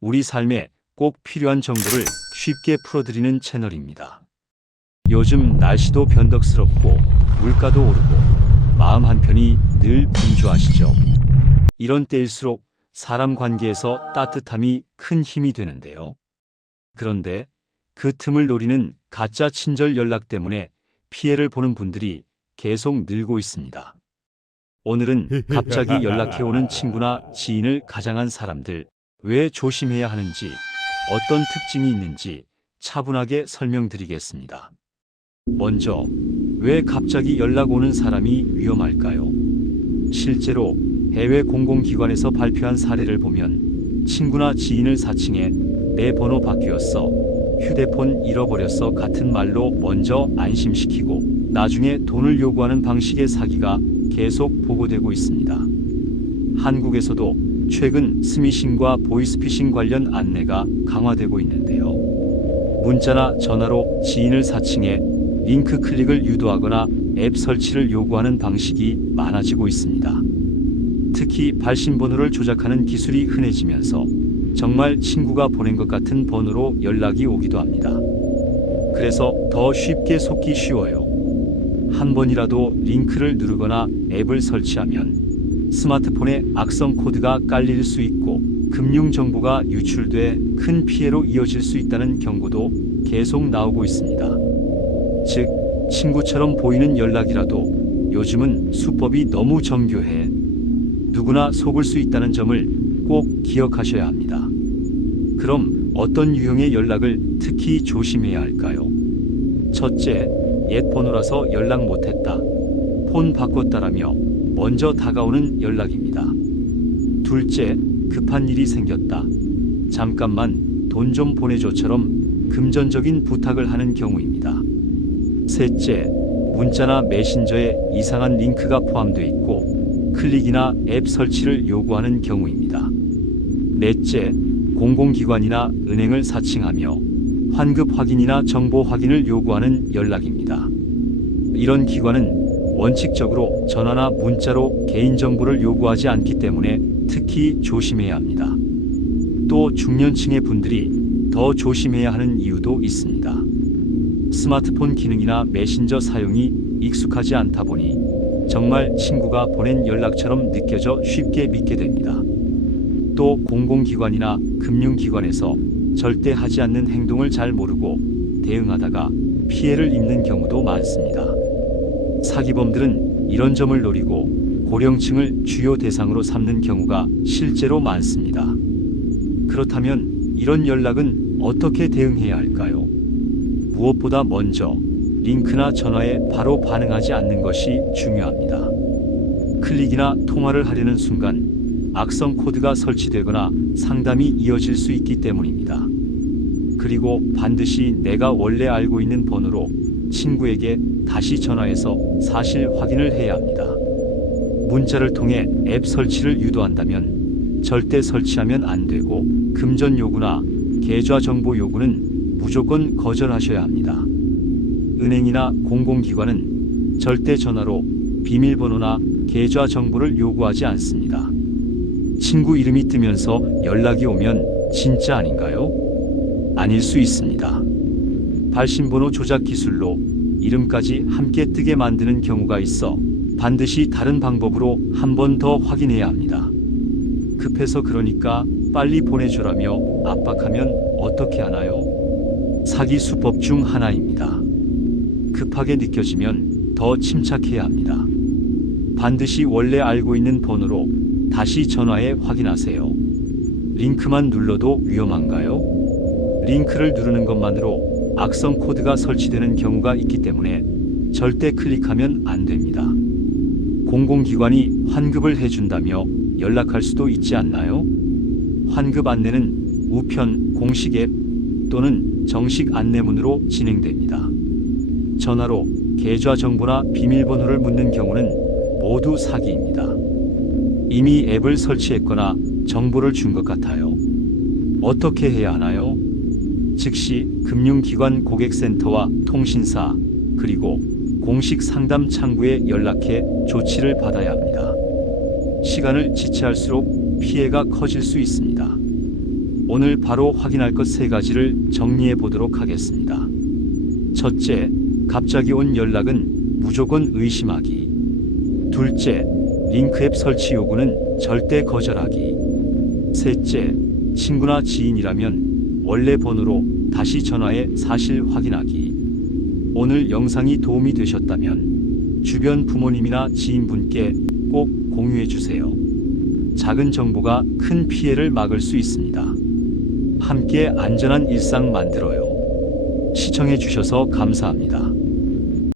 우리 삶에 꼭 필요한 정보를 쉽게 풀어드리는 채널입니다. 요즘 날씨도 변덕스럽고 물가도 오르고 마음 한편이 늘 분주하시죠? 이런 때일수록 사람 관계에서 따뜻함이 큰 힘이 되는데요. 그런데 그 틈을 노리는 가짜 친절 연락 때문에 피해를 보는 분들이 계속 늘고 있습니다. 오늘은 갑자기 연락해오는 친구나 지인을 가장한 사람들, 왜 조심해야 하는지, 어떤 특징이 있는지 차분하게 설명드리겠습니다. 먼저, 왜 갑자기 연락 오는 사람이 위험할까요? 실제로 해외 공공기관에서 발표한 사례를 보면 친구나 지인을 사칭해 내 번호 바뀌었어, 휴대폰 잃어버렸어 같은 말로 먼저 안심시키고 나중에 돈을 요구하는 방식의 사기가 계속 보고되고 있습니다. 한국에서도 최근 스미싱과 보이스피싱 관련 안내가 강화되고 있는데요. 문자나 전화로 지인을 사칭해 링크 클릭을 유도하거나 앱 설치를 요구하는 방식이 많아지고 있습니다. 특히 발신번호를 조작하는 기술이 흔해지면서 정말 친구가 보낸 것 같은 번호로 연락이 오기도 합니다. 그래서 더 쉽게 속기 쉬워요. 한 번이라도 링크를 누르거나 앱을 설치하면 스마트폰에 악성 코드가 깔릴 수 있고 금융 정보가 유출돼 큰 피해로 이어질 수 있다는 경고도 계속 나오고 있습니다. 즉, 친구처럼 보이는 연락이라도 요즘은 수법이 너무 정교해 누구나 속을 수 있다는 점을 꼭 기억하셔야 합니다. 그럼 어떤 유형의 연락을 특히 조심해야 할까요? 첫째, 옛 번호라서 연락 못했다, 폰 바꿨다라며 먼저 다가오는 연락입니다. 둘째, 급한 일이 생겼다, 잠깐만 돈 좀 보내줘처럼 금전적인 부탁을 하는 경우입니다. 셋째, 문자나 메신저에 이상한 링크가 포함되어 있고 클릭이나 앱 설치를 요구하는 경우입니다. 넷째, 공공기관이나 은행을 사칭하며 환급 확인이나 정보 확인을 요구하는 연락입니다. 이런 기관은 원칙적으로 전화나 문자로 개인정보를 요구하지 않기 때문에 특히 조심해야 합니다. 또 중년층의 분들이 더 조심해야 하는 이유도 있습니다. 스마트폰 기능이나 메신저 사용이 익숙하지 않다 보니 정말 친구가 보낸 연락처럼 느껴져 쉽게 믿게 됩니다. 또 공공기관이나 금융기관에서 절대 하지 않는 행동을 잘 모르고 대응하다가 피해를 입는 경우도 많습니다. 사기범들은 이런 점을 노리고 고령층을 주요 대상으로 삼는 경우가 실제로 많습니다. 그렇다면 이런 연락은 어떻게 대응해야 할까요? 무엇보다 먼저 링크나 전화에 바로 반응하지 않는 것이 중요합니다. 클릭이나 통화를 하려는 순간 악성 코드가 설치되거나 상담이 이어질 수 있기 때문입니다. 그리고 반드시 내가 원래 알고 있는 번호로 친구에게 다시 전화해서 사실 확인을 해야 합니다. 문자를 통해 앱 설치를 유도한다면 절대 설치하면 안 되고 금전 요구나 계좌 정보 요구는 무조건 거절하셔야 합니다. 은행이나 공공기관은 절대 전화로 비밀번호나 계좌 정보를 요구하지 않습니다. 친구 이름이 뜨면서 연락이 오면 진짜 아닌가요? 아닐 수 있습니다. 발신번호 조작 기술로 이름까지 함께 뜨게 만드는 경우가 있어 반드시 다른 방법으로 한 번 더 확인해야 합니다. 급해서 그러니까 빨리 보내주라며 압박하면 어떻게 하나요? 사기 수법 중 하나입니다. 급하게 느껴지면 더 침착해야 합니다. 반드시 원래 알고 있는 번호로 다시 전화해 확인하세요. 링크만 눌러도 위험한가요? 링크를 누르는 것만으로 악성 코드가 설치되는 경우가 있기 때문에 절대 클릭하면 안 됩니다. 공공기관이 환급을 해준다며 연락할 수도 있지 않나요? 환급 안내는 우편, 공식 앱 또는 정식 안내문으로 진행됩니다. 전화로 계좌 정보나 비밀번호를 묻는 경우는 모두 사기입니다. 이미 앱을 설치했거나 정보를 준 것 같아요. 어떻게 해야 하나요? 즉시 금융기관 고객센터와 통신사 그리고 공식 상담 창구에 연락해 조치를 받아야 합니다. 시간을 지체할수록 피해가 커질 수 있습니다. 오늘 바로 확인할 것 3가지를 정리해 보도록 하겠습니다. 첫째, 갑자기 온 연락은 무조건 의심하기. 둘째, 링크 앱 설치 요구는 절대 거절하기. 셋째, 친구나 지인이라면 원래 번호로 다시 전화해 사실 확인하기. 오늘 영상이 도움이 되셨다면 주변 부모님이나 지인분께 꼭 공유해 주세요. 작은 정보가 큰 피해를 막을 수 있습니다. 함께 안전한 일상 만들어요. 시청해 주셔서 감사합니다.